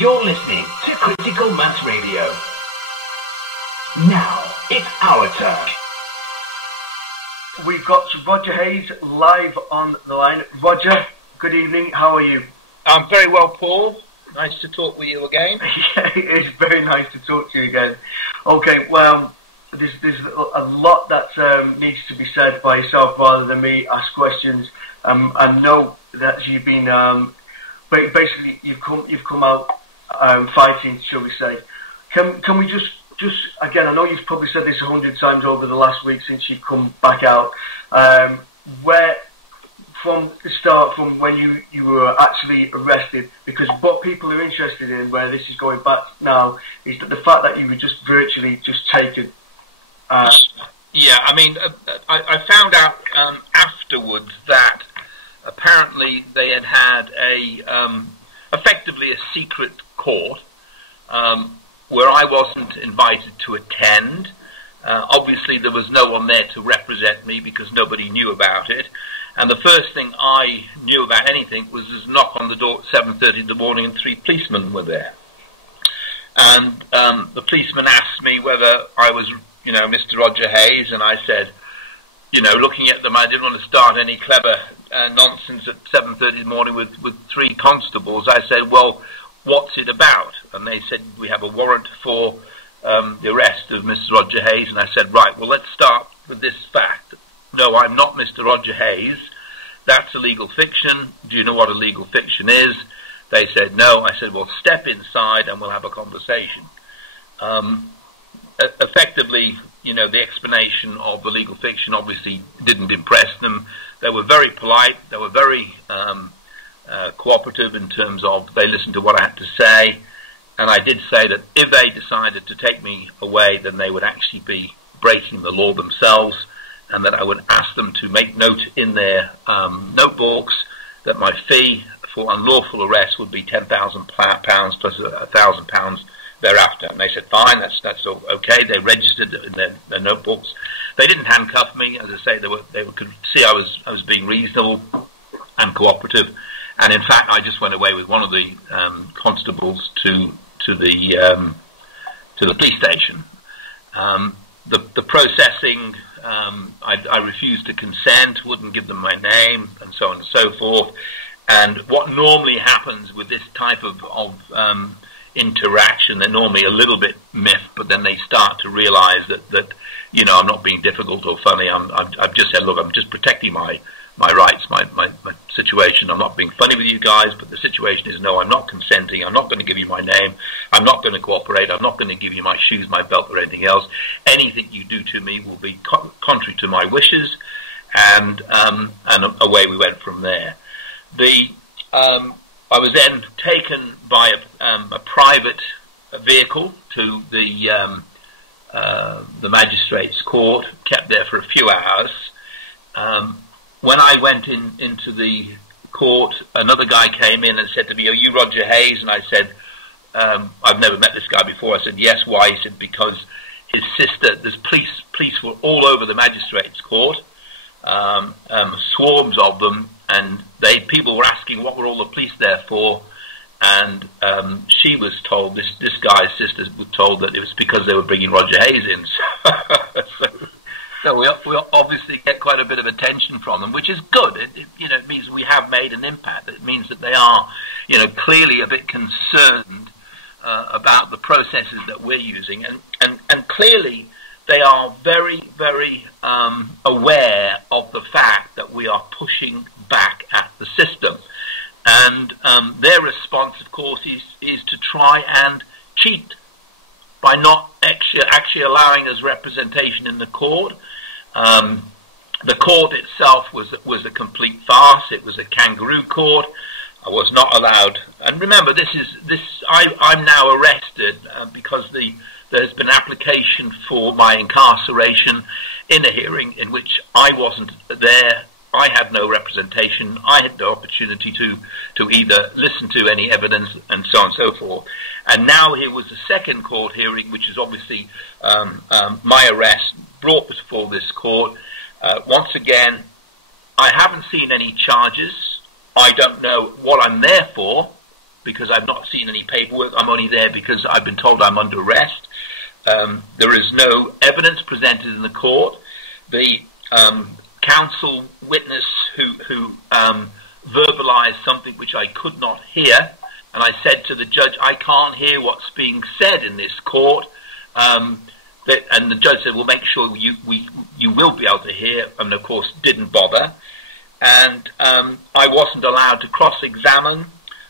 You're listening to Critical Mass Radio. Now, it's our turn. We've got Roger Hayes live on the line. Roger, good evening. How are you? I'm very well, Paul. Nice to talk with you again. Yeah, it's very nice to talk to you again. Okay, well, there's a lot that needs to be said by yourself rather than me ask questions. I know that you've been basically you've come out fighting, shall we say? Can we just again? I know you've probably said this 100 times over the last week since you've come back out. Where from the start, from when you were actually arrested, because what people are interested in, where this is going back now, is that the fact that you were just virtually just taken. Yeah, I mean, I found out afterwards that apparently they had effectively a secret court where I wasn't invited to attend. Obviously, there was no one there to represent me because nobody knew about it. And the first thing I knew about anything was this knock on the door at 7:30 in the morning, and 3 policemen were there. And the policeman asked me whether I was, Mr. Roger Hayes, and I said, looking at them, I didn't want to start any clever nonsense at 7:30 in the morning with 3 constables. I said, well, what's it about? And they said, we have a warrant for the arrest of Mr. Roger Hayes. And I said, right, well, let's start with this fact. No, I'm not Mr. Roger Hayes. That's a legal fiction. Do you know what a legal fiction is? They said, no. I said, well, step inside and we'll have a conversation. Effectively, the explanation of the legal fiction obviously didn't impress them. They were very polite. They were very cooperative in terms of they listened to what I had to say. And I did say that if they decided to take me away, then they would actually be breaking the law themselves, and that I would ask them to make note in their notebooks that my fee for unlawful arrest would be £10,000 plus £1,000 thereafter. And they said, fine, that's all okay. They registered it in their notebooks. They didn't handcuff me. As I say, they could see I was being reasonable and cooperative. And in fact, I just went away with one of the constables to the police station. The processing, I refused to consent, wouldn't give them my name, and so on and so forth. And what normally happens with this type of interaction, they're normally a little bit miffed, but then they start to realise that I'm not being difficult or funny. I've just said, look, I'm just protecting my rights, my situation. I'm not being funny with you guys, but the situation is, no, I'm not consenting. I'm not going to give you my name. I'm not going to cooperate. I'm not going to give you my shoes, my belt, or anything else. Anything you do to me will be contrary to my wishes. And away we went from there. I was then taken by a private vehicle to the magistrate's court, kept there for a few hours. When I went into the court, another guy came in and said to me, are you Roger Hayes? And I said, I've never met this guy before. I said, yes, why? He said, because his sister, there's police were all over the magistrate's court, swarms of them, and people were asking what were all the police there for, and she was told, this guy's sister was told that it was because they were bringing Roger Hayes in. So we obviously get quite a bit of attention from them, which is good. It means we have made an impact. It means that they are, clearly a bit concerned about the processes that we're using, and clearly they are very, very aware of the fact that we are pushing back at the system. And their response, of course, is to try and cheat by not actually allowing us representation in the court. The court itself was a complete farce. It was a kangaroo court. I was not allowed. And remember, I'm now arrested because there has been an application for my incarceration in a hearing in which I wasn't there. I had no representation. I had no opportunity to either listen to any evidence and so on and so forth. And now here was a second court hearing, which is obviously my arrest brought before this court. Once again, I haven't seen any charges. I don't know what I'm there for. because I've not seen any paperwork. I'm only there because I've been told I'm under arrest. There is no evidence presented in the court. The counsel witness who verbalized something which I could not hear, and I said to the judge, I can't hear what's being said in this court. And the judge said, well, make sure you will be able to hear, and of course didn't bother. And I wasn't allowed to cross-examine.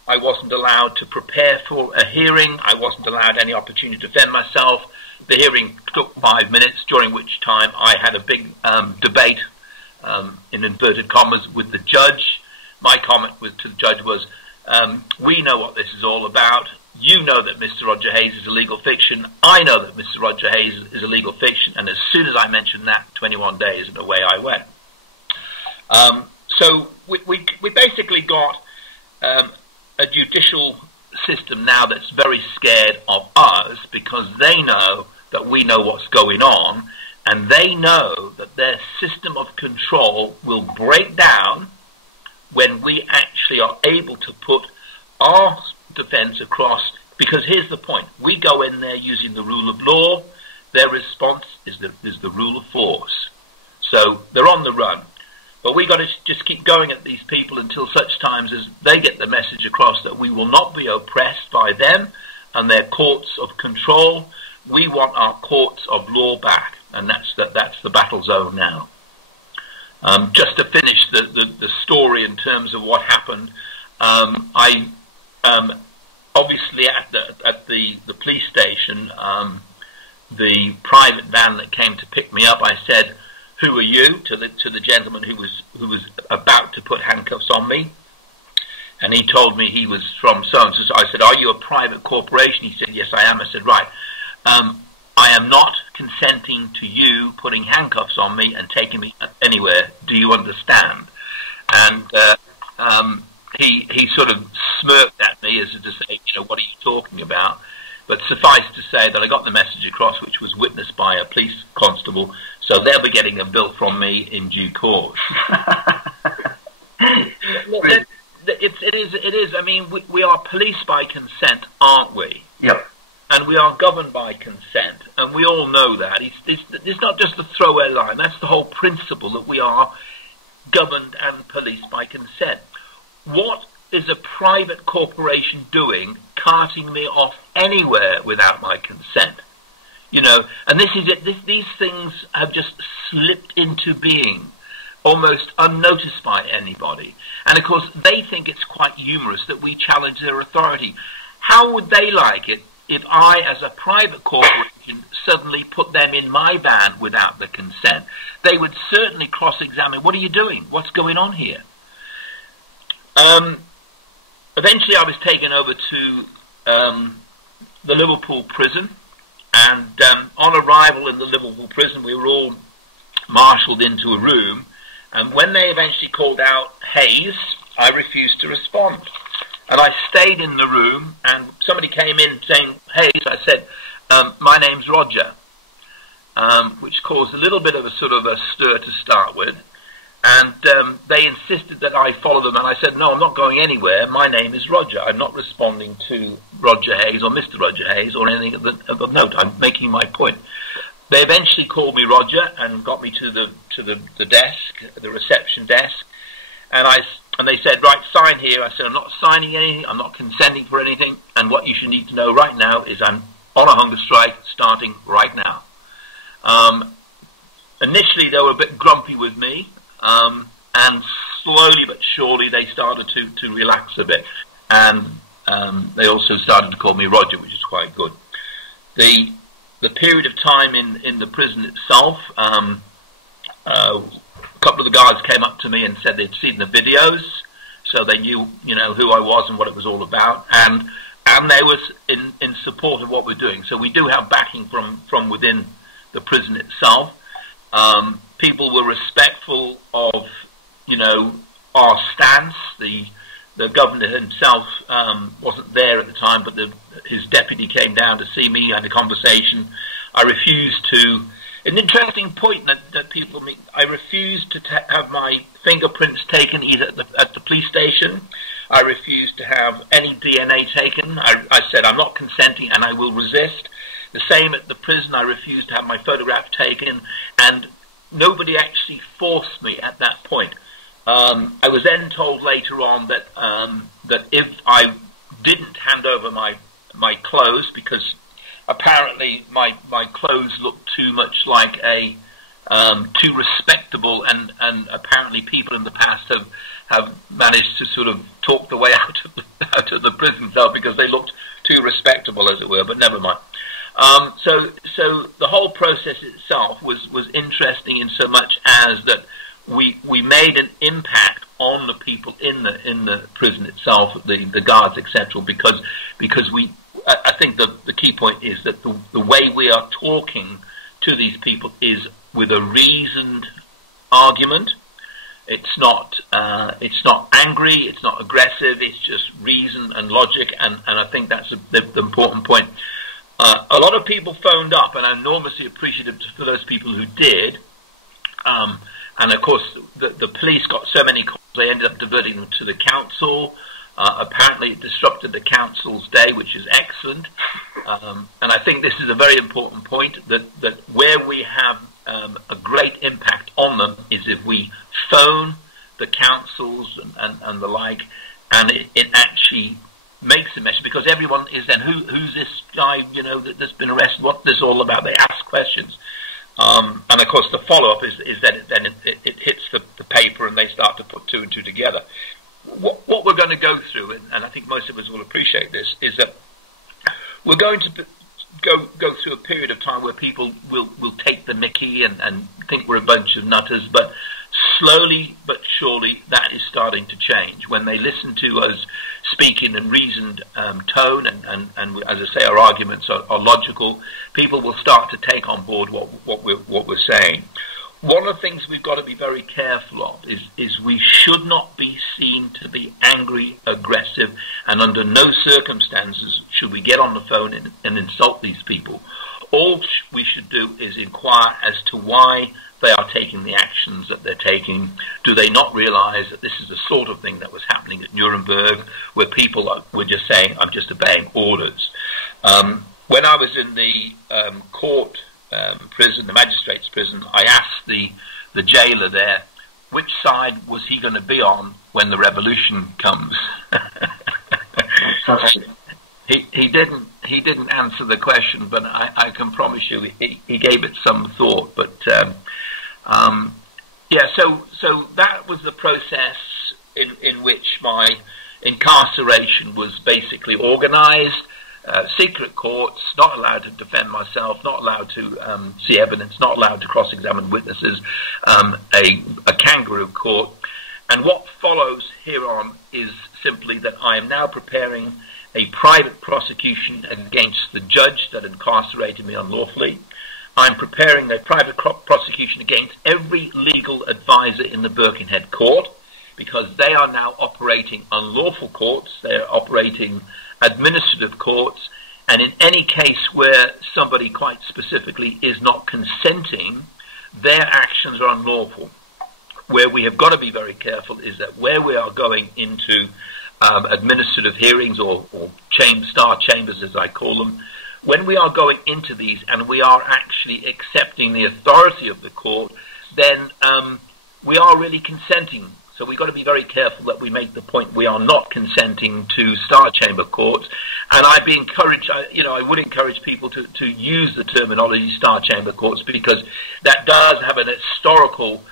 I wasn't allowed to prepare for a hearing. I wasn't allowed any opportunity to defend myself. The hearing took 5 minutes, during which time I had a big debate, in inverted commas, with the judge. My comment to the judge was, we know what this is all about. You know that Mr. Roger Hayes is a legal fiction. I know that Mr. Roger Hayes is a legal fiction. And as soon as I mentioned that, 21 days, and away I went. So we basically got a judicial system now that's very scared of us, because they know that we know what's going on, and they know that their system of control will break down when we actually are able to put our defense across. Because here's the point: we go in there using the rule of law. Their response is the rule of force. So they're on the run. But we got to just keep going at these people until such times as they get the message across that we will not be oppressed by them and their courts of control. We want our courts of law back, and that's the battle zone now. Just to finish the story in terms of what happened, I obviously at the police station, the private van that came to pick me up, I said, "Who are you?" to the gentleman who was about to put handcuffs on me, and he told me he was from so and so. So I said, "Are you a private corporation?" He said, "Yes, I am." I said, "Right, I am not consenting to you putting handcuffs on me and taking me anywhere. Do you understand?" And he sort of smirked at me as to say, "What are you talking about?" But suffice to say that I got the message across, which was witnessed by a police constable. So they'll be getting a bill from me in due course. It is. I mean, we are police by consent, aren't we? Yep. And we are governed by consent, and we all know that. It's not just a throwaway line. That's the whole principle, that we are governed and policed by consent. What is a private corporation doing, carting me off anywhere without my consent? And this is it. These things have just slipped into being, almost unnoticed by anybody. And of course, they think it's quite humorous that we challenge their authority. How would they like it if I, as a private corporation, suddenly put them in my van without the consent? They would certainly cross-examine. What are you doing? What's going on here? Eventually, I was taken over to the Liverpool prison, and on arrival in the Liverpool prison, we were all marshalled into a room, and when they eventually called out Hayes, I refused to respond. And I stayed in the room, and somebody came in saying, "Hayes," I said, "My name's Roger," which caused a little bit of a sort of a stir to start with. And they insisted that I follow them, and I said, "No, I'm not going anywhere. My name is Roger. I'm not responding to Roger Hayes or Mr. Roger Hayes or anything of note. I'm making my point." They eventually called me Roger and got me to the desk, the reception desk, and they said, "Right, sign here." I said, "I'm not signing anything. I'm not consenting for anything. And what you should need to know right now is I'm on a hunger strike starting right now." Initially, they were a bit grumpy with me. And slowly but surely they started to relax a bit, and they also started to call me Roger, which is quite good. The period of time in the prison itself, a couple of the guards came up to me and said they'd seen the videos, so they knew who I was and what it was all about, and they was in support of what we're doing. So we do have backing from within the prison itself. People were respectful of, our stance. The governor himself wasn't there at the time, but his deputy came down to see me, had a conversation. I refused to. An interesting point that people make. I refused to have my fingerprints taken either at the police station I refused to have any DNA taken. I said I'm not consenting and I will resist. The same at the prison. I refused to have my photograph taken, and nobody actually forced me at that point. I was then told later on that that if I didn't hand over my clothes, because apparently my clothes looked too much like a too respectable, and apparently people in the past have managed to sort of talk the way out of the prison cell because they looked too respectable, as it were. But never mind. So the whole process itself was interesting in so much as that we made an impact on the people in the prison itself, the guards, etc. Because I think the key point is that the way we are talking to these people is with a reasoned argument. It's not angry, it's not aggressive, it's just reason and logic, and I think that's the important point. A lot of people phoned up, and I'm enormously appreciative for those people who did. And of course, the police got so many calls, they ended up diverting them to the council. Apparently, it disrupted the council's day, which is excellent. And I think this is a very important point, that where we have a great impact on them is if we phone the councils and the like, and it actually makes a message, because everyone is then, who's this guy, that's been arrested, what's this all about? They ask questions. And of course the follow-up is that it hits the paper and they start to put two and two together. What we're going to go through, and I think most of us will appreciate this, is that we're going to go through a period of time where people will take the mickey and think we're a bunch of nutters, but slowly but surely that is starting to change. When they listen to us speak in a reasoned tone, and as I say, our arguments are logical, people will start to take on board what we're saying. One of the things we've got to be very careful of is we should not be seen to be angry, aggressive, and under no circumstances should we get on the phone and insult these people. All we should do is inquire as to why they are taking the actions that they're taking. Do they not realize that this is the sort of thing that was happening at Nuremberg, where people were just saying, I'm just obeying orders? When I was in the court prison, the magistrate's prison, I asked the jailer there, which side was he going to be on when the revolution comes? He didn't answer the question, but I can promise you he gave it some thought. But so that was the process in which my incarceration was basically organized. Secret courts, not allowed to defend myself, not allowed to see evidence, not allowed to cross-examine witnesses, a kangaroo court. And what follows here on is simply that I am now preparing a private prosecution against the judge that incarcerated me unlawfully. I'm preparing a private prosecution against every legal advisor in the Birkenhead court, because they are now operating unlawful courts, they're operating administrative courts, and in any case where somebody quite specifically is not consenting, their actions are unlawful. Where we have got to be very careful is that where we are going into administrative hearings or star chambers, as I call them, when we are going into these and we are actually accepting the authority of the court, then we are really consenting. So we've got to be very careful that we make the point we are not consenting to star chamber courts. And I'd be encouraged, I would encourage people to use the terminology star chamber courts, because that does have an historical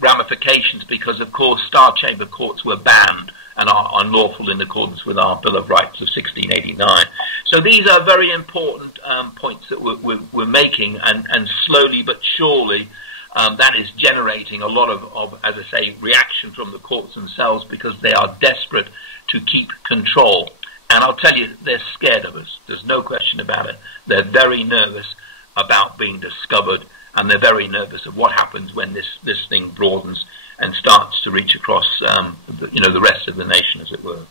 ramifications, because of course star chamber courts were banned and are unlawful in accordance with our Bill of Rights of 1689. So these are very important points that we're making, and slowly but surely that is generating a lot of, as I say, reaction from the courts themselves, because they are desperate to keep control. And I'll tell you, they're scared of us. There's no question about it. They're very nervous about being discovered, and they're very nervous of what happens when this thing broadens and starts to reach across, the rest of the nation, as it were.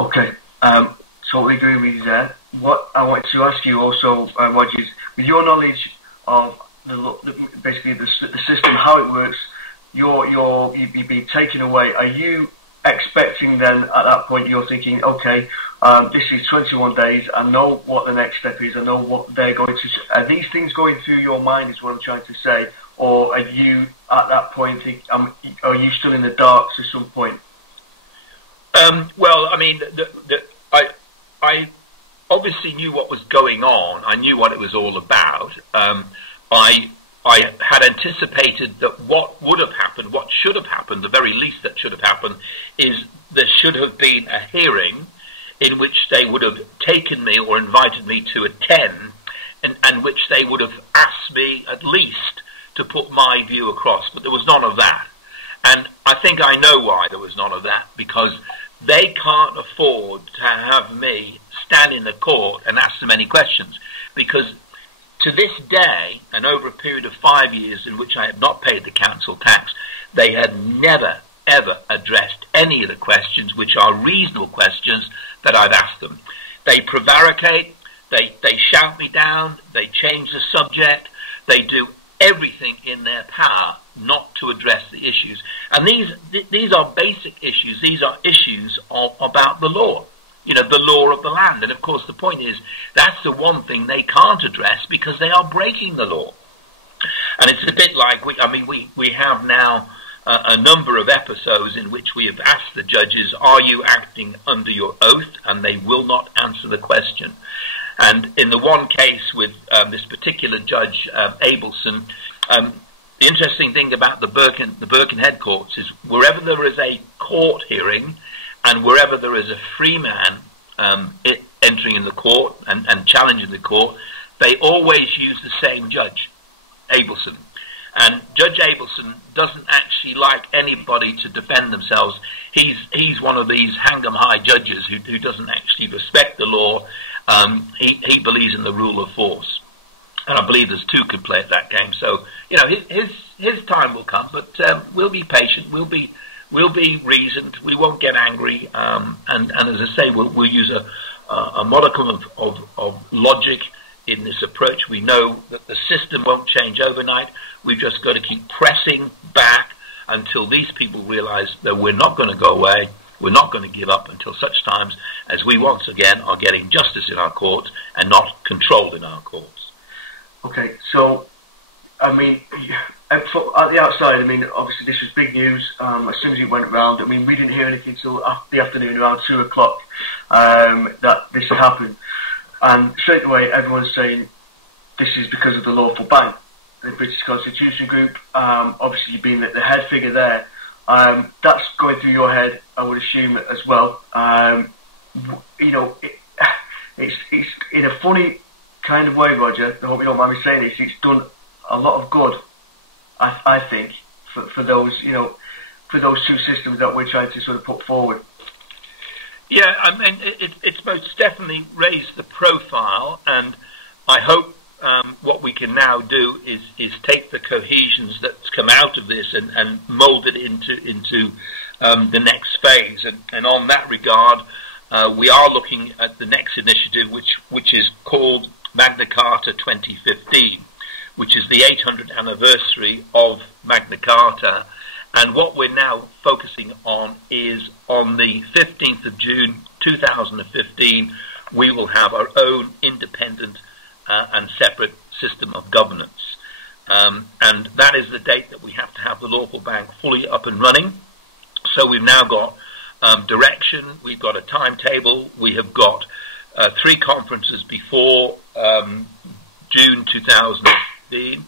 Okay, totally agree with you there. What I want to ask you also, Roger, is with your knowledge of basically the system, how it works, you've been taken away. Are you expecting then at that point you're thinking, okay, this is 21 days, I know what the next step is, I know what they're going to... Are these things going through your mind is what I'm trying to say, or are you at that point, are you still in the dark at some point? Well, I mean, I obviously knew what was going on. I knew what it was all about. I had anticipated that what would have happened, what should have happened, the very least that should have happened, is there should have been a hearing in which they would have taken me or invited me to attend, and which they would have asked me at least to put my view across. But there was none of that. And I think I know why there was none of that, because they can't afford to have me stand in the court and ask them any questions, because to this day, and over a period of 5 years in which I have not paid the council tax, they had never, ever addressed any of the questions which are reasonable questions that I've asked them. They prevaricate, they shout me down, they change the subject, they do everything in their power not to address the issues. And these are basic issues. These are issues about the law. You know, the law of the land. And of course the point is, that's the one thing they can't address because they are breaking the law. And it's a bit like, we have now a number of episodes in which we have asked the judges, are you acting under your oath? And they will not answer the question. And in the one case with this particular judge, Abelson, the interesting thing about the Birkenhead courts is wherever there is a court hearing, and wherever there is a free man entering in the court and challenging the court, they always use the same judge, Abelson. And Judge Abelson doesn't actually like anybody to defend themselves. He's one of these hang-em-high judges who doesn't actually respect the law. He believes in the rule of force. And I believe there's two could play at that game. So, you know, his time will come, but we'll be patient. We'll be reasoned. We won't get angry, and as I say, we'll use a modicum of logic in this approach. We know that the system won't change overnight. We've just got to keep pressing back until these people realise that we're not going to go away. We're not going to give up until such times as we once again are getting justice in our courts and not controlled in our courts. Okay, so I mean, at the outside, I mean, obviously this was big news. As soon as it went round, I mean, we didn't hear anything until the afternoon, around 2 o'clock, that this had happened. And straight away, everyone's saying this is because of the Lawful Bank, the British Constitution Group. Obviously, you being the head figure there, that's going through your head, I would assume, as well. You know, it's in a funny kind of way, Roger. I hope you don't mind me saying this. It's done a lot of good, I think, for those, you know, for those two systems that we're trying to sort of put forward. Yeah, I mean, it's most definitely raised the profile, and I hope what we can now do is take the cohesions that's come out of this and mould it into the next phase. And on that regard, we are looking at the next initiative, which is called Magna Carta 2015, which is the 800th anniversary of Magna Carta. And what we're now focusing on is on the 15th of June 2015, we will have our own independent and separate system of governance. And that is the date that we have to have the Lawful Bank fully up and running. So we've now got direction, we've got a timetable, we have got 3 conferences before June 2015,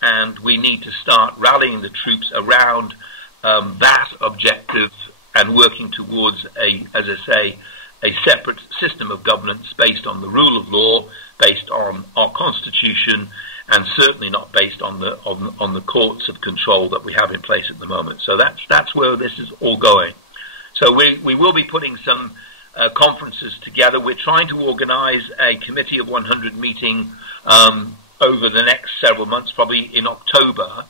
and we need to start rallying the troops around that objective and working towards as I say, a separate system of governance based on the rule of law, based on our constitution, and certainly not based on the courts of control that we have in place at the moment. So that's where this is all going. So we will be putting some conferences together. We're trying to organise a committee of 100 meeting over the next several months, probably in October.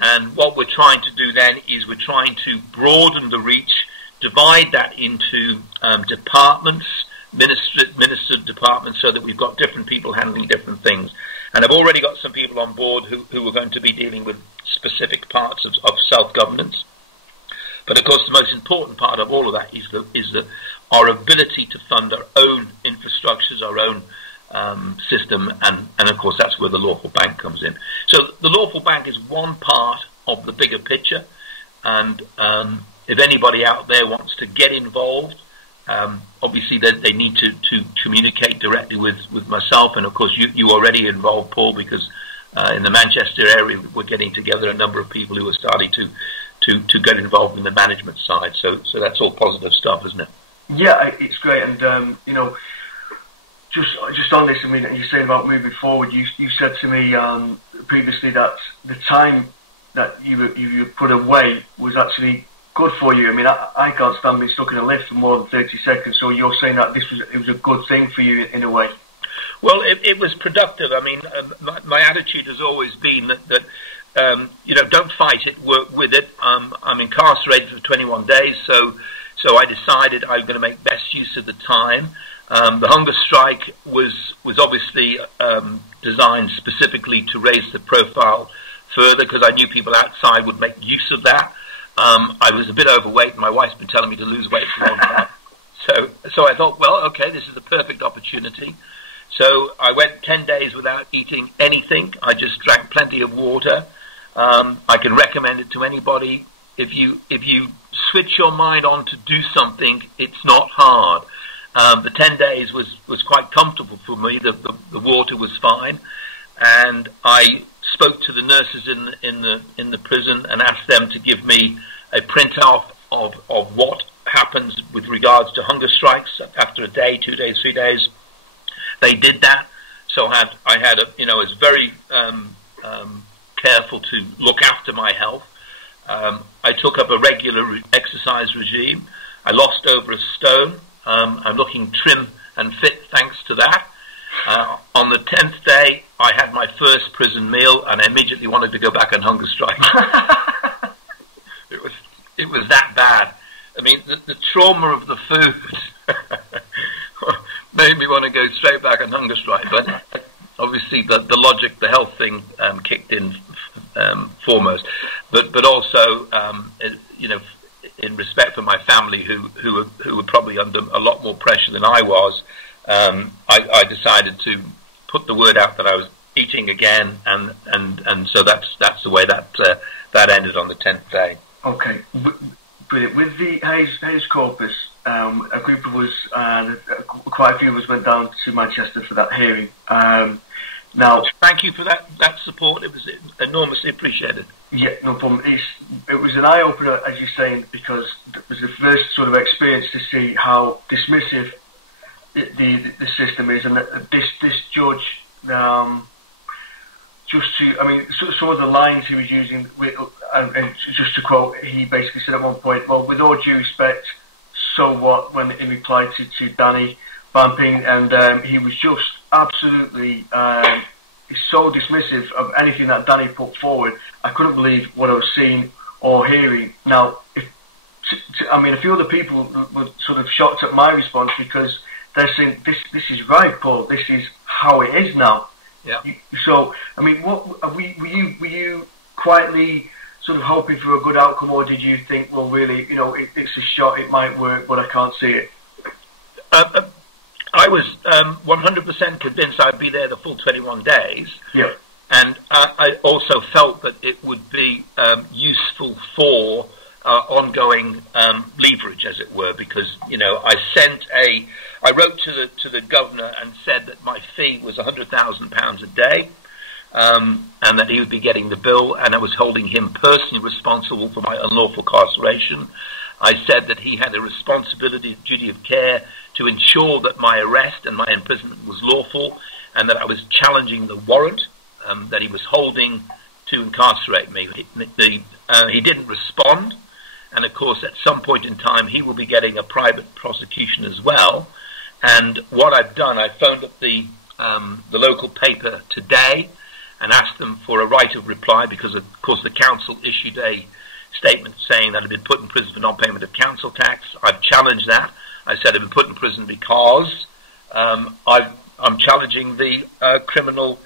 And what we're trying to do then is we're trying to broaden the reach, divide that into departments, ministered departments, so that we've got different people handling different things. And I've already got some people on board who are going to be dealing with specific parts of self-governance. But of course, the most important part of all of that is our ability to fund our own infrastructures, our own system, and of course that's where the Lawful Bank comes in. So the Lawful Bank is one part of the bigger picture, and if anybody out there wants to get involved, obviously they need to communicate directly with myself, and of course you already involved, Paul, because in the Manchester area we're getting together a number of people who are starting to get involved in the management side. So that's all positive stuff, isn't it? Yeah, it's great, and just on this, I mean, you're saying about moving forward. You said to me previously that the time that you put away was actually good for you. I mean, I can't stand being stuck in a lift for more than 30 seconds. So you're saying that it was a good thing for you in a way. Well, it was productive. I mean, my attitude has always been that don't fight it, work with it. I'm incarcerated for 21 days, so I decided I was going to make best use of the time. The hunger strike was obviously designed specifically to raise the profile further, because I knew people outside would make use of that. I was a bit overweight, and my wife's been telling me to lose weight for a long time. So I thought, well, okay, this is the perfect opportunity. So I went 10 days without eating anything. I just drank plenty of water. I can recommend it to anybody. If you switch your mind on to do something, it's not hard. The 10 days was quite comfortable for me. The water was fine, and I spoke to the nurses in the prison and asked them to give me a printout of what happens with regards to hunger strikes after a day, 2 days, 3 days. They did that, so I was very careful to look after my health. I took up a regular exercise regime. I lost over a stone. I'm looking trim and fit thanks to that. On the 10th day, I had my first prison meal, and I immediately wanted to go back on hunger strike. It was that bad. I mean, the trauma of the food made me want to go straight back on hunger strike. But obviously, the logic, the health thing kicked in foremost. But also, in respect for my family, who were probably under a lot more pressure than I was, I decided to put the word out that I was eating again, and so that's the way that ended on the 10th day. Okay, brilliant. With the Hayes Corpus, a group of us, quite a few of us went down to Manchester for that hearing. Now, thank you for that support. It was enormously appreciated. Yeah, no problem. It was an eye-opener, as you're saying, because it was the first sort of experience to see how dismissive the system is, and this judge, some of the lines he was using, and just to quote, he basically said at one point, well, with all due respect, so what, when in reply to Danny Bamping, and he was just absolutely so dismissive of anything that Danny put forward. I couldn't believe what I was seeing or hearing. Now, a few other people were sort of shocked at my response, because they're saying, this is right, Paul, this is how it is now. Yeah. So, I mean, what were you quietly sort of hoping for a good outcome, or did you think, well, really, it's a shot, it might work, but I can't see it? I was 100% convinced I'd be there the full 21 days. Yeah. And I also felt that it would be useful for ongoing leverage, as it were, because I wrote to the governor and said that my fee was £100,000 a day, and that he would be getting the bill, and I was holding him personally responsible for my unlawful incarceration. I said that he had a responsibility, duty of care, to ensure that my arrest and my imprisonment was lawful, and that I was challenging the warrant that he was holding to incarcerate me. He didn't respond, and of course at some point in time he will be getting a private prosecution as well. And what I've done, I phoned up the local paper today and asked them for a right of reply, because of course the council issued a statement saying that I'd been put in prison for non-payment of council tax. I've challenged that. I said I've been put in prison because I'm challenging the criminal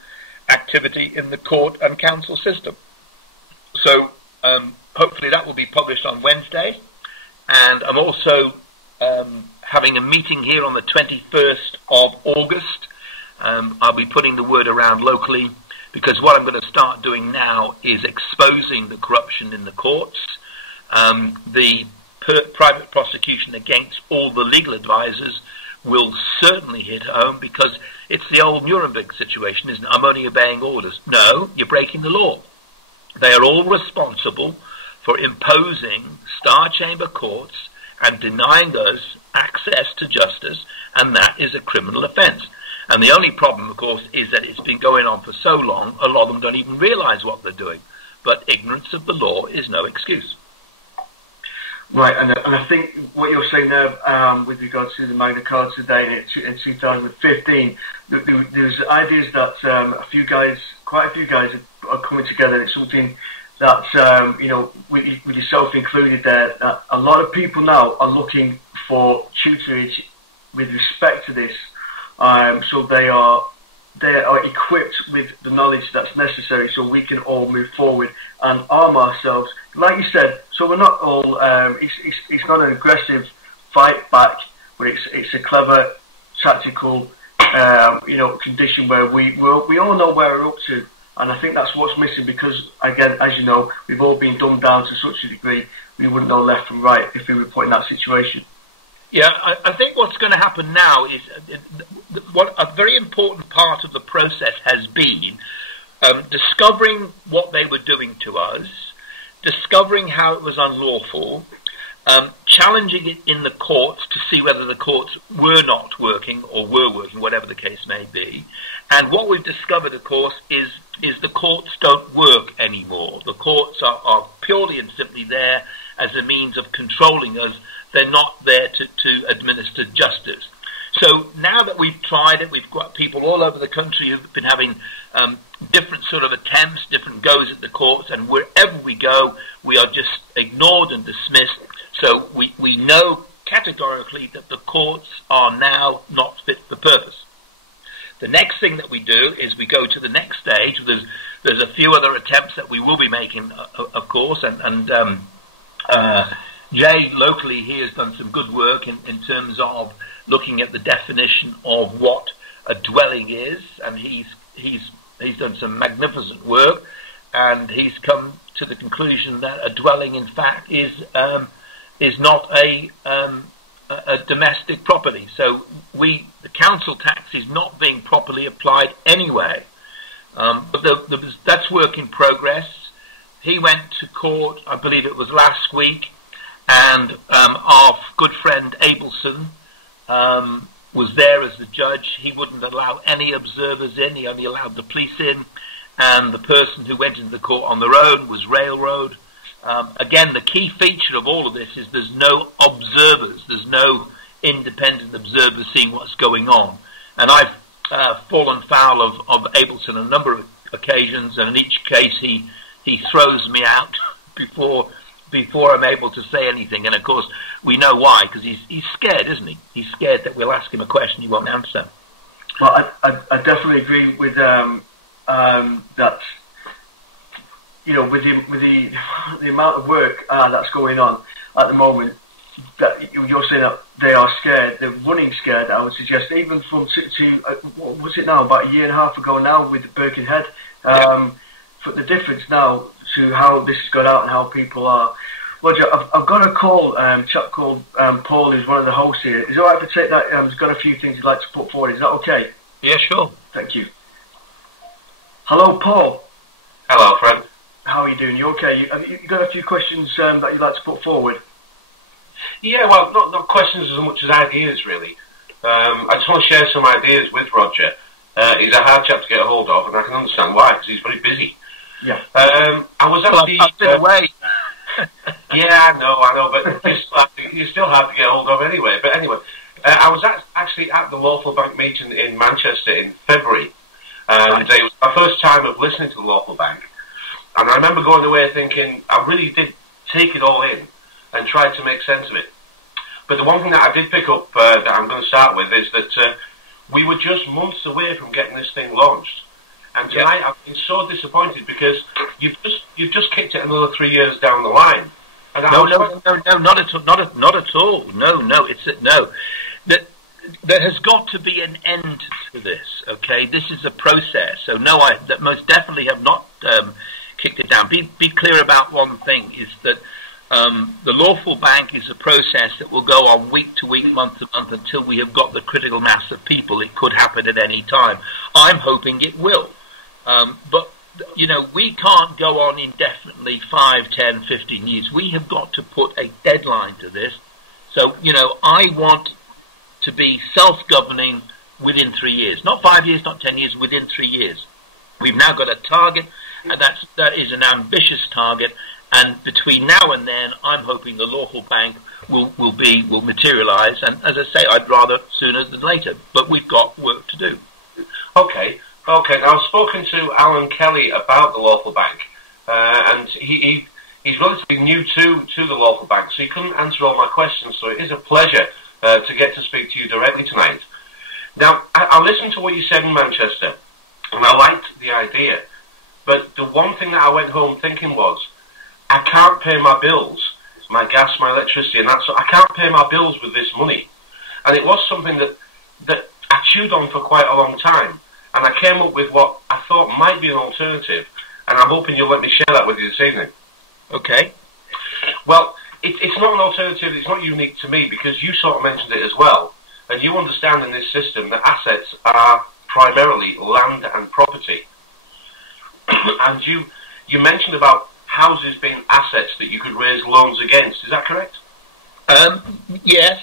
activity in the court and council system. So hopefully that will be published on Wednesday. And I'm also having a meeting here on the 21st of August. I'll be putting the word around locally, because what I'm going to start doing now is exposing the corruption in the courts, the private prosecution against all the legal advisors will certainly hit home, because it's the old Nuremberg situation, isn't it? I'm only obeying orders. No, you're breaking the law. They are all responsible for imposing Star Chamber courts and denying us access to justice, and that is a criminal offence. And the only problem, of course, is that it's been going on for so long, a lot of them don't even realise what they're doing. But ignorance of the law is no excuse. Right, and I think what you're saying there with regards to the Magna Carta today in 2015, there's ideas that quite a few guys are coming together. It's something that, with yourself included there, that a lot of people now are looking for tutorage with respect to this. So they are equipped with the knowledge that's necessary, so we can all move forward and arm ourselves. Like you said, so we're not all. It's not an aggressive fight back, but it's a clever, tactical, condition where we all know where we're up to, and I think that's what's missing. Because again, as you know, we've all been dumbed down to such a degree we wouldn't know left from right if we were put in that situation. Yeah, I think what's going to happen now is what a very important part of the process has been discovering what they were doing to us, discovering how it was unlawful, challenging it in the courts to see whether the courts were not working or were working, whatever the case may be. And what we've discovered, of course, is the courts don't work anymore. The courts are purely and simply there as a means of controlling us. They're not there to administer justice. So now that we've tried it, we've got people all over the country who've been having different sort of attempts, different goes at the courts, and wherever we go, we are just ignored and dismissed. So we know categorically that the courts are now not fit for purpose. The next thing that we do is we go to the next stage. There's a few other attempts that we will be making, of course, and Jay locally here has done some good work in terms of looking at the definition of what a dwelling is, and he's done some magnificent work, and he's come to the conclusion that a dwelling, in fact, is not a domestic property. So the council tax is not being properly applied anyway. But that's work in progress. He went to court, I believe it was last week, and our good friend Abelson was there as the judge. He wouldn't allow any observers in. He only allowed the police in, and the person who went into the court on their own was railroad. Again, the key feature of all of this is there's no observers. There's no independent observers seeing what's going on. And I've fallen foul of Abelson on a number of occasions, and in each case he throws me out before I'm able to say anything. And of course we know why, because he's scared, isn't he? He's scared that we'll ask him a question he won't answer. Well, I definitely agree with that. With the amount of work that's going on at the moment, that you're saying that they are scared, they're running scared. I would suggest even from what was it now, about a year and a half ago now with Birkenhead. For the difference now to how this has gone out and how people are. Roger, I've got a chap called Paul, who's one of the hosts here. Is it alright if I take that? He's got a few things he'd like to put forward. Is that okay? Yeah, sure. Thank you. Hello, Paul. Hello, friend. How are you doing? You okay? Have you got a few questions that you'd like to put forward? Yeah, well, not questions as much as ideas, really. I just want to share some ideas with Roger. He's a hard chap to get a hold of, and I can understand why, because he's very busy. Yeah. I was actually... I've been away. Yeah, I know, but you're still hard to get hold of anyway. But anyway, I was actually at the Lawful Bank meeting in Manchester in February, and it was my first time of listening to the Lawful Bank. And I remember going away thinking, I really did take it all in and tried to make sense of it. But the one thing that I did pick up that I'm going to start with is that we were just months away from getting this thing launched. And tonight I've been so disappointed because you've just kicked it another 3 years down the line. And No, not at all. Not at all. No, no. There has got to be an end to this. Okay, this is a process. So no, I most definitely have not kicked it down. Be clear about one thing: is that the lawful bank is a process that will go on week to week, month to month, until we have got the critical mass of people. It could happen at any time. I'm hoping it will, but. We can't go on indefinitely 5, 10, 15 years. We have got to put a deadline to this. So, I want to be self-governing within 3 years. Not 5 years, not 10 years, within 3 years. We've now got a target, and that is an ambitious target. And between now and then, I'm hoping the lawful bank will materialise. And as I say, I'd rather sooner than later. But we've got work to do. Okay. Now I've spoken to Alan Kelly about the Lawful Bank, and he's relatively new to the Lawful Bank, so he couldn't answer all my questions, so it is a pleasure to get to speak to you directly tonight. Now, I listened to what you said in Manchester, and I liked the idea, but the one thing that I went home thinking was, I can't pay my bills, my gas, my electricity, and I can't pay my bills with this money. And it was something that I chewed on for quite a long time. And I came up with what I thought might be an alternative, and I'm hoping you'll let me share that with you this evening. Okay. Well, it's not an alternative, it's not unique to me, because you sort of mentioned it as well, and you understand in this system that assets are primarily land and property. And you mentioned about houses being assets that you could raise loans against, is that correct? Yes.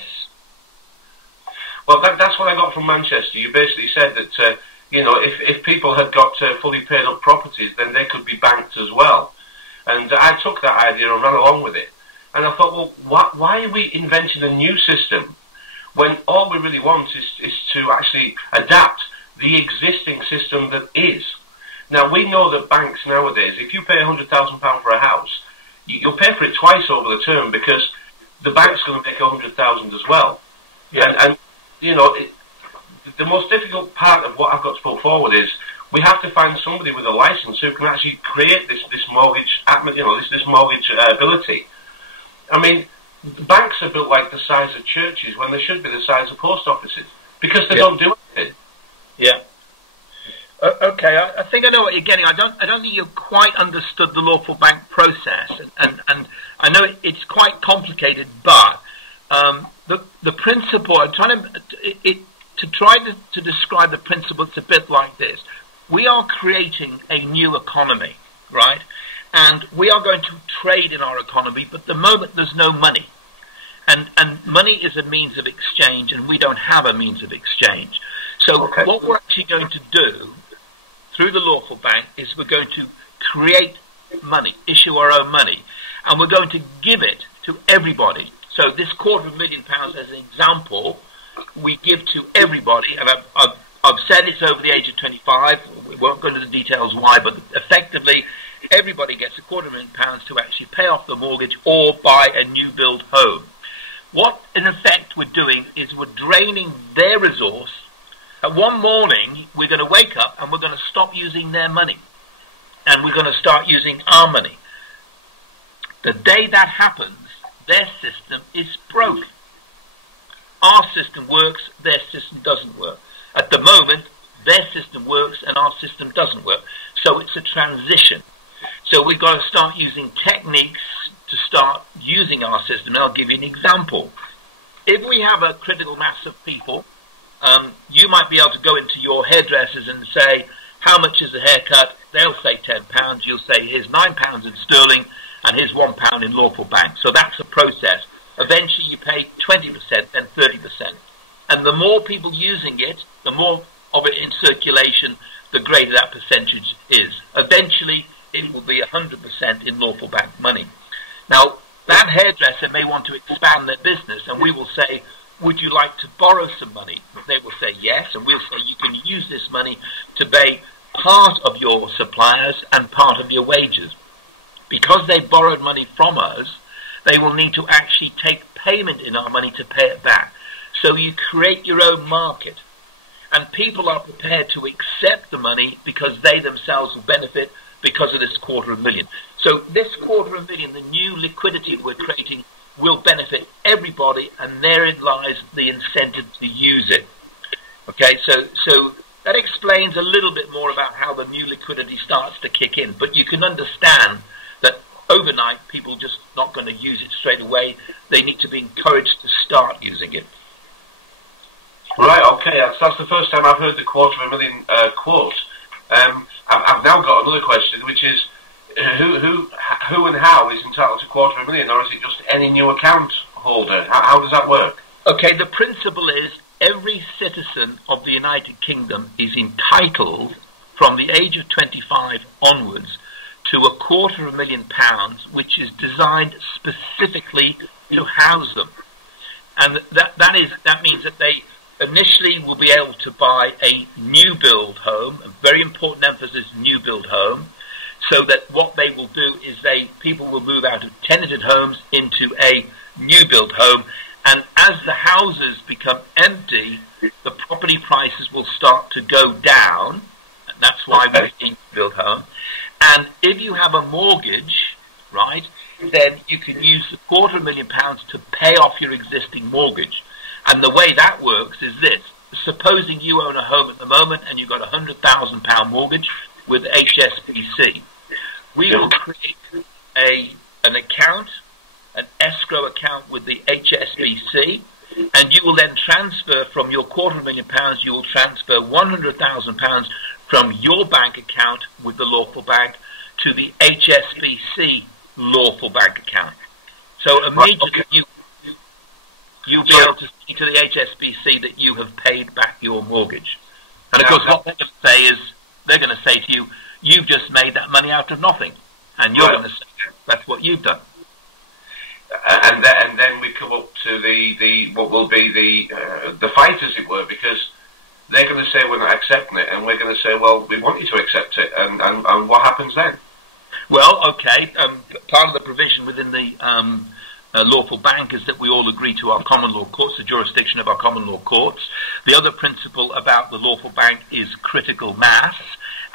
Well, that's what I got from Manchester. You basically said that... if people had got fully paid up properties, then they could be banked as well. And I took that idea and ran along with it. And I thought, well, why are we inventing a new system when all we really want is to actually adapt the existing system that is? Now, we know that banks nowadays, if you pay £100,000 for a house, you'll pay for it twice over the term because the bank's going to make £100,000 as well. Yeah. And the most difficult part of what I've got to put forward is we have to find somebody with a license who can actually create this mortgage, this mortgage ability. I mean, banks are built like the size of churches when they should be the size of post offices because they don't do anything. Yeah. Okay, I think I know what you're getting. I don't think you've quite understood the lawful bank process, and I know it's quite complicated, but the principle. I'm trying to describe the principle. It's a bit like this: we are creating a new economy, right? And we are going to trade in our economy, but at the moment there's no money, and money is a means of exchange, and we don't have a means of exchange. So what we're actually going to do through the lawful bank is we're going to create money, issue our own money, and we're going to give it to everybody. So this £250,000 as an example, we give to everybody, and I've said it's over the age of 25. We won't go into the details why, but effectively everybody gets £250,000 to actually pay off the mortgage or buy a new build home. What in effect we're doing is we're draining their resource. And one morning, we're going to wake up and we're going to stop using their money. And we're going to start using our money. The day that happens, their system is broke. Our system works, their system doesn't work. At the moment, their system works and our system doesn't work. So it's a transition. So we've got to start using techniques to start using our system. And I'll give you an example. If we have a critical mass of people, you might be able to go into your hairdressers and say, how much is the haircut? They'll say £10. You'll say, here's £9 in sterling and here's £1 in lawful bank. So that's a process. Eventually you pay 20%, then 30%. And the more people using it, the more of it in circulation, the greater that percentage is. Eventually it will be 100% in lawful bank money. Now, that hairdresser may want to expand their business, and we will say, would you like to borrow some money? They will say yes, and we'll say you can use this money to pay part of your suppliers and part of your wages. Because they borrowed money from us, they will need to actually take payment in our money to pay it back. So you create your own market. and people are prepared to accept the money because they themselves will benefit because of this $250,000. So this $250,000, the new liquidity that we're creating, will benefit everybody, and therein lies the incentive to use it. Okay, so that explains a little bit more about how the new liquidity starts to kick in. But you can understand that overnight people just not going to use it straight away. They need to be encouraged to start using it. Right, okay, that's the first time I've heard the $250,000 quote. I've now got another question, which is who and how is entitled to $250,000, or is it just any new account holder? How does that work? Okay, the principle is every citizen of the United Kingdom is entitled from the age of 25 onwards to £250,000, which is designed specifically to house them. And that means that they initially will be able to buy a new build home, a very important emphasis, new build home, so that what they will do is people will move out of tenanted homes into a new build home, and as the houses become empty, the property prices will start to go down, and that's why we need to build home. And if you have a mortgage, right, then you can use the £250,000 to pay off your existing mortgage. And the way that works is this: supposing you own a home at the moment and you've got a £100,000 mortgage with HSBC, we will create an account, an escrow account with the HSBC, and you will then transfer from your £250,000, you will transfer £100,000 from your bank account with the lawful bank to the HSBC lawful bank account. So immediately you'll be able to see to the HSBC that you have paid back your mortgage. And of course what they're going to say is, they're going to say to you, you've just made that money out of nothing. And you're going to say, that's what you've done. And then we come up to the what will be the fight, as it were, because they're going to say we're not accepting it, and we're going to say, well, we want you to accept it, and what happens then? Well, okay, part of the provision within the lawful bank is that we all agree to our common law courts, the jurisdiction of our common law courts. The other principle about the lawful bank is critical mass,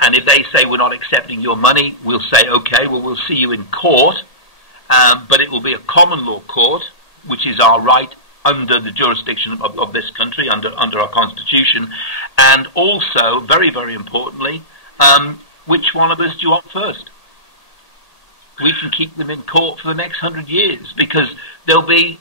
and if they say we're not accepting your money, we'll say, okay, well, we'll see you in court, but it will be a common law court, which is our right under the jurisdiction of this country, under our constitution. And also, very, very importantly, which one of us do you want first? We can keep them in court for the next 100 years, because there'll be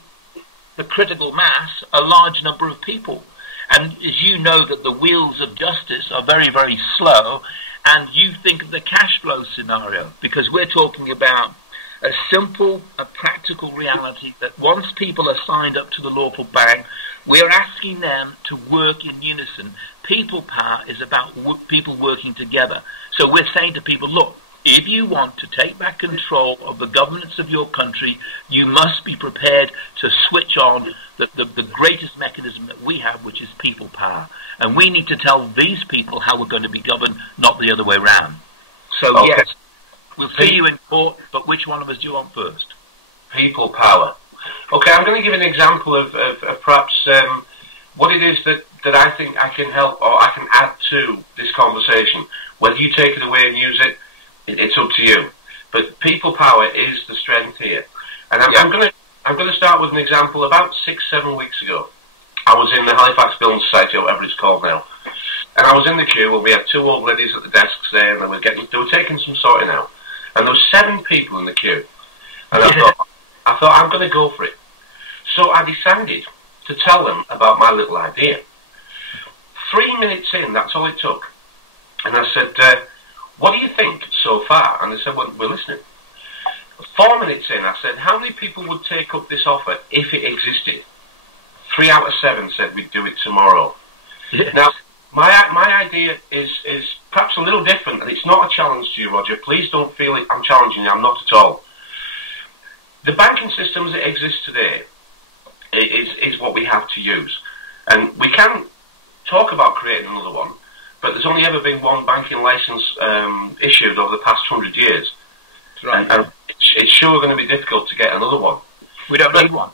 the critical mass, a large number of people. And as you know, that the wheels of justice are very, very slow, and you think of the cash flow scenario, because we're talking about a simple, a practical reality that once people are signed up to the lawful bank, we're asking them to work in unison. People power is about people working together. So we're saying to people, look, if you want to take back control of the governance of your country, you must be prepared to switch on the greatest mechanism that we have, which is people power. And we need to tell these people how we're going to be governed, not the other way around. So, okay. Yes, we'll see you in court, but which one of us do you want first? People power. Okay, I'm going to give an example of perhaps what it is that I think I can help or I can add to this conversation. Whether you take it away and use it, it's up to you. But people power is the strength here. And I'm going to start with an example. About 6-7 weeks ago, I was in the Halifax Building Society, or whatever it's called now. And I was in the queue where we had two old ladies at the desks there, and they were taking some sorting out. And there were 7 people in the queue. And I thought, I'm going to go for it. So I decided to tell them about my little idea. 3 minutes in, that's all it took. And I said, what do you think so far? And they said, well, we're listening. 4 minutes in, I said, how many people would take up this offer if it existed? 3 out of 7 said we'd do it tomorrow. Yeah. Now, my idea is perhaps a little different, and it's not a challenge to you, Roger. Please don't feel it. I'm challenging you. I'm not at all. The banking system as it exists today is what we have to use. And we can talk about creating another one, but there's only ever been one banking license issued over the past 100 years. Right. And it's sure going to be difficult to get another one. We don't need one.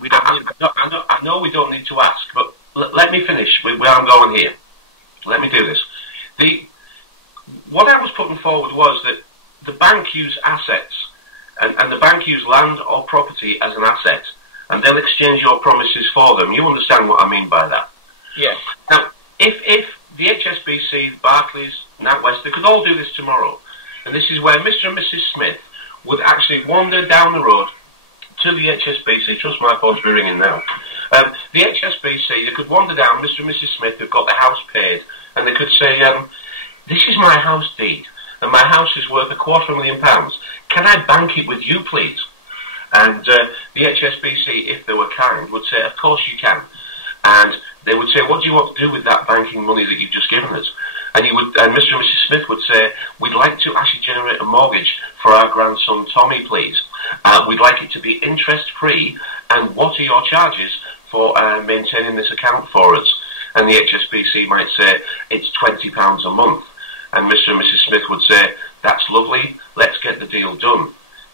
We don't need one. I know we don't need to ask, but let me finish with where I'm going here. Let me do this. What I was putting forward was that the bank use assets, and the bank use land or property as an asset, and they'll exchange your promises for them. You understand what I mean by that? Yes. Now, if the HSBC, Barclays, NatWest, they could all do this tomorrow, and this is where Mr. and Mrs. Smith would actually wander down the road to the HSBC. Trust my phone's be ringing now. The HSBC, they could wander down, Mr. and Mrs. Smith have got the house paid, and they could say, this is my house deed, and my house is worth £250,000. Can I bank it with you, please? And the HSBC, if they were kind, would say, of course you can. And they would say, what do you want to do with that banking money that you've just given us? And and Mr. and Mrs. Smith would say, we'd like to actually generate a mortgage for our grandson Tommy, please. We'd like it to be interest-free, and what are your charges for maintaining this account for us? And the HSBC might say, it's £20 a month. And Mr. and Mrs. Smith would say, that's lovely, let's get the deal done.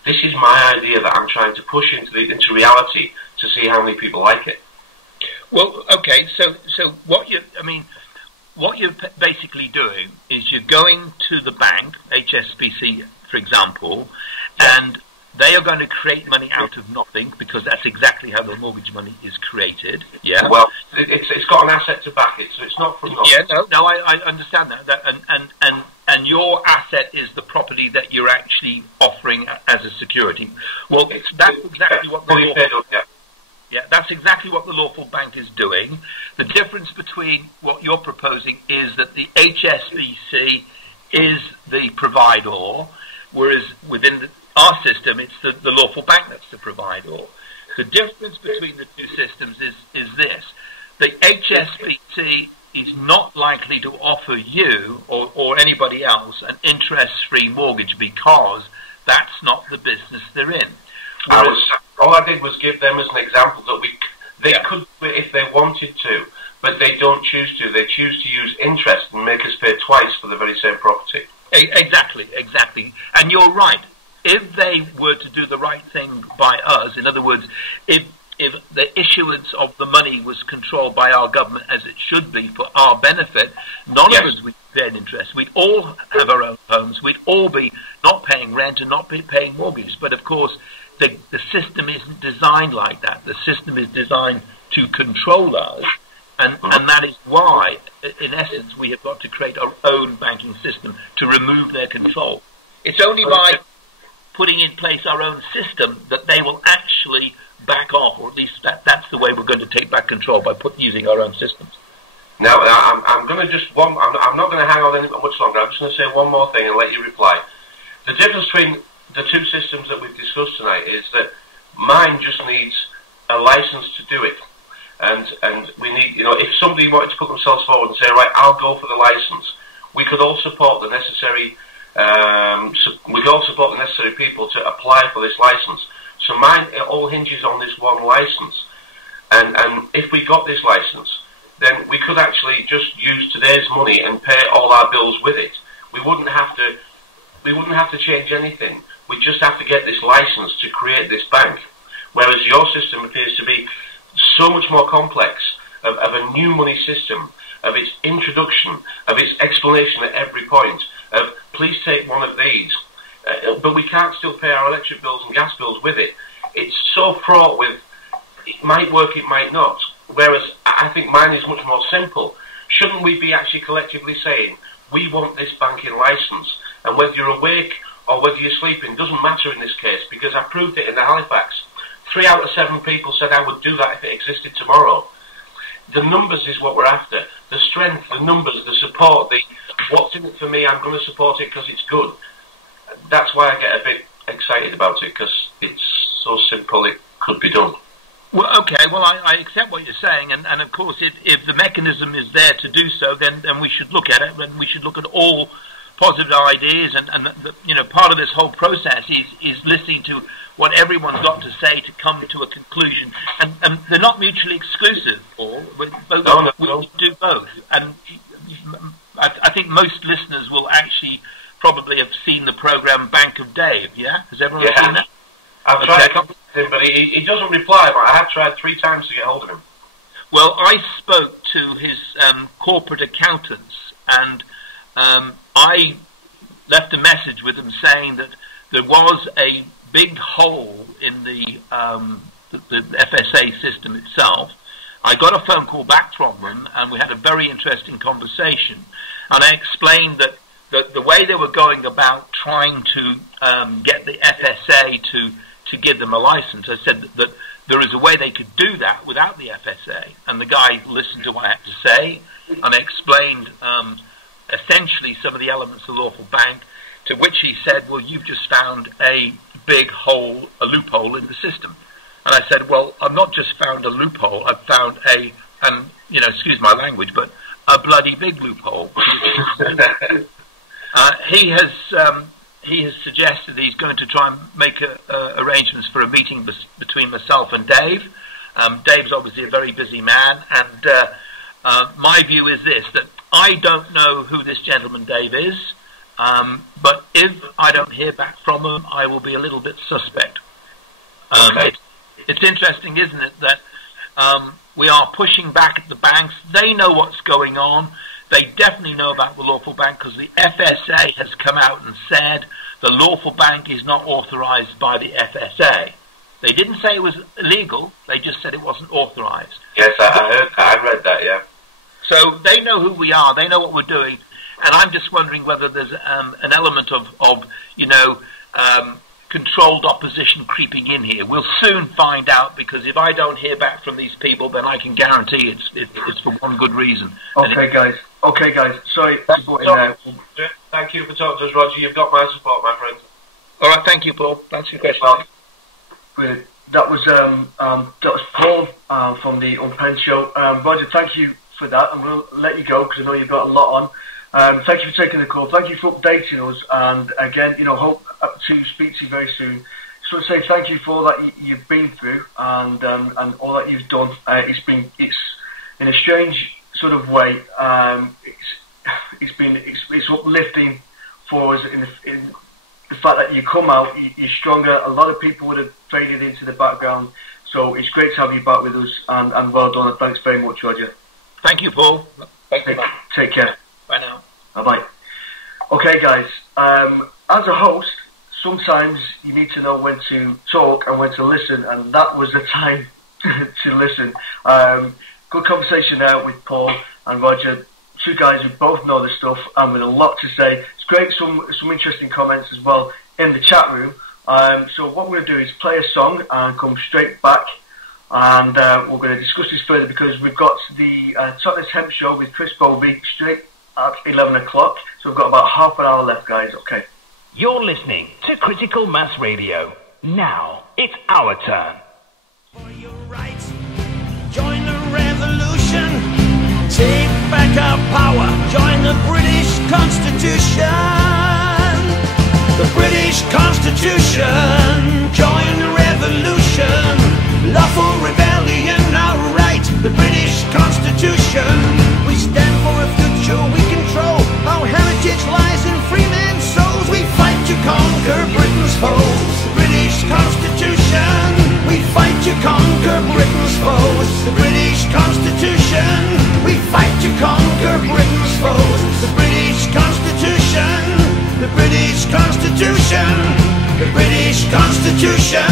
This is my idea that I'm trying to push into reality to see how many people like it. Well, okay, so what you're basically doing is you're going to the bank, HSBC, for example, and they are going to create money out of nothing, because that's exactly how the mortgage money is created. Yeah. Well, it's got an asset to back it, so it's not from nothing. Yeah. No, I understand that. And your asset is the property that you're actually offering as a security. Well, that's exactly what the lawful. Yeah, that's exactly what the lawful bank is doing. The difference between what you're proposing is that the HSBC is the provider, whereas within our system, it's the lawful bank that's the provider. The difference between the two systems is this. The HSBC is not likely to offer you or anybody else an interest-free mortgage, because that's not the business they're in. All I did was give them as an example that they could do it if they wanted to, but they don't choose to. They choose to use interest and make us pay twice for the very same property. Exactly. And you're right. If they were to do the right thing by us, in other words, if the issuance of the money was controlled by our government as it should be for our benefit, none of us would pay an interest. We'd all have our own homes. We'd all be not paying rent and not be paying mortgages. But of course, the system isn't designed like that. The system is designed to control us, and that is why, in essence, we have got to create our own banking system to remove their control. It's only by putting in place our own system that they will actually back off, or at least that's the way we're going to take back control, by using our own systems. Now, I'm going to I'm not going to hang on any much longer. I'm just going to say one more thing and let you reply. The difference between the two systems that we've discussed tonight is that mine just needs a license to do it, and we need, if somebody wanted to put themselves forward and say, right, I'll go for the license, we could all support the necessary people to apply for this license. So mine, it all hinges on this one license, and if we got this license, then we could actually just use today's money and pay all our bills with it. We wouldn't have to change anything. We just have to get this license to create this bank. Whereas your system appears to be so much more complex, of a new money system, of its introduction, of its explanation at every point, of please take one of these, but we can't still pay our electric bills and gas bills with it. It's so fraught with, it might work, it might not. Whereas I think mine is much more simple. Shouldn't we be actually collectively saying, we want this banking license, and whether you're awake or whether you're sleeping doesn't matter in this case, because I proved it in the Halifax. 3 out of 7 people said I would do that if it existed tomorrow. The numbers is what we're after. The strength, the numbers, the support, the what's in it for me, I'm going to support it because it's good. That's why I get a bit excited about it, because it's so simple it could be done. Well, okay, well, I accept what you're saying, and of course, if the mechanism is there to do so, then we should look at it, and we should look at all positive ideas, and part of this whole process is listening to what everyone's got to say to come to a conclusion, and they're not mutually exclusive, Paul. We do both, and I think most listeners will actually probably have seen the program Bank of Dave, yeah? Has everyone seen that? I've tried to contact him, but he doesn't reply, but I have tried 3 times to get hold of him. Well, I spoke to his corporate accountants, and I left a message with them saying that there was a big hole in the FSA system itself. I got a phone call back from them, and we had a very interesting conversation. And I explained that the way they were going about trying to get the FSA to give them a license, I said that there is a way they could do that without the FSA. And the guy listened to what I had to say, and I explained essentially some of the elements of lawful bank, to which he said, well, you've just found a big hole, a loophole in the system. And I said, well, I've not just found a loophole, I've found excuse my language, but a bloody big loophole. He has suggested he's going to try and make arrangements for a meeting between myself and Dave. Dave's obviously a very busy man, and my view is this, that I don't know who this gentleman Dave is, but if I don't hear back from him, I will be a little bit suspect. Okay. It's interesting, isn't it, that we are pushing back at the banks. They know what's going on. They definitely know about the lawful bank, because the FSA has come out and said the lawful bank is not authorized by the FSA. They didn't say it was illegal. They just said it wasn't authorized. Yes, I heard that. I read that, yeah. So they know who we are. They know what we're doing. And I'm just wondering whether there's an element of controlled opposition creeping in here. We'll soon find out, because if I don't hear back from these people, then I can guarantee it's for one good reason. Okay, guys. Sorry to put in there. Thank you for talking to us, Roger. You've got my support, my friend. All right, thank you, Paul. Thanks for your question. Well, brilliant. That was Paul from the Unpenned Show. Roger, thank you for that. I'm going to let you go, because I know you've got a lot on. Thank you for taking the call. Thank you for updating us. And again, hope to speak to you very soon. Just want to say thank you for all that you've been through, and all that you've done. It's in a strange sort of way. It's uplifting for us in the fact that you come out, you're stronger. A lot of people would have faded into the background. So it's great to have you back with us, and well done. And thanks very much, Roger. Thank you, Paul. Take care. Bye now. Bye-bye. Okay, guys. As a host, sometimes you need to know when to talk and when to listen, and that was the time to listen. Good conversation there with Paul and Roger, two guys who both know the stuff and with a lot to say. It's great, some interesting comments as well in the chat room. So what we're going to do is play a song and come straight back, and we're going to discuss this further, because we've got the Totnes Hemp Show with Chris Bowlby straight at 11 o'clock. So we've got about half an hour left, guys. Okay. You're listening to Critical Mass Radio. Now it's our turn. For your rights, join the revolution. Take back our power. Join the British Constitution. The British Constitution. Join the revolution. Lawful rebellion, our right. The British Constitution. We stand for a future we control. Our heritage lies in free men's souls. We fight to conquer Britain's foes. The British Constitution. We fight to conquer Britain's foes. The British Constitution. We fight to conquer Britain's foes. The British Constitution. The British Constitution. The British Constitution.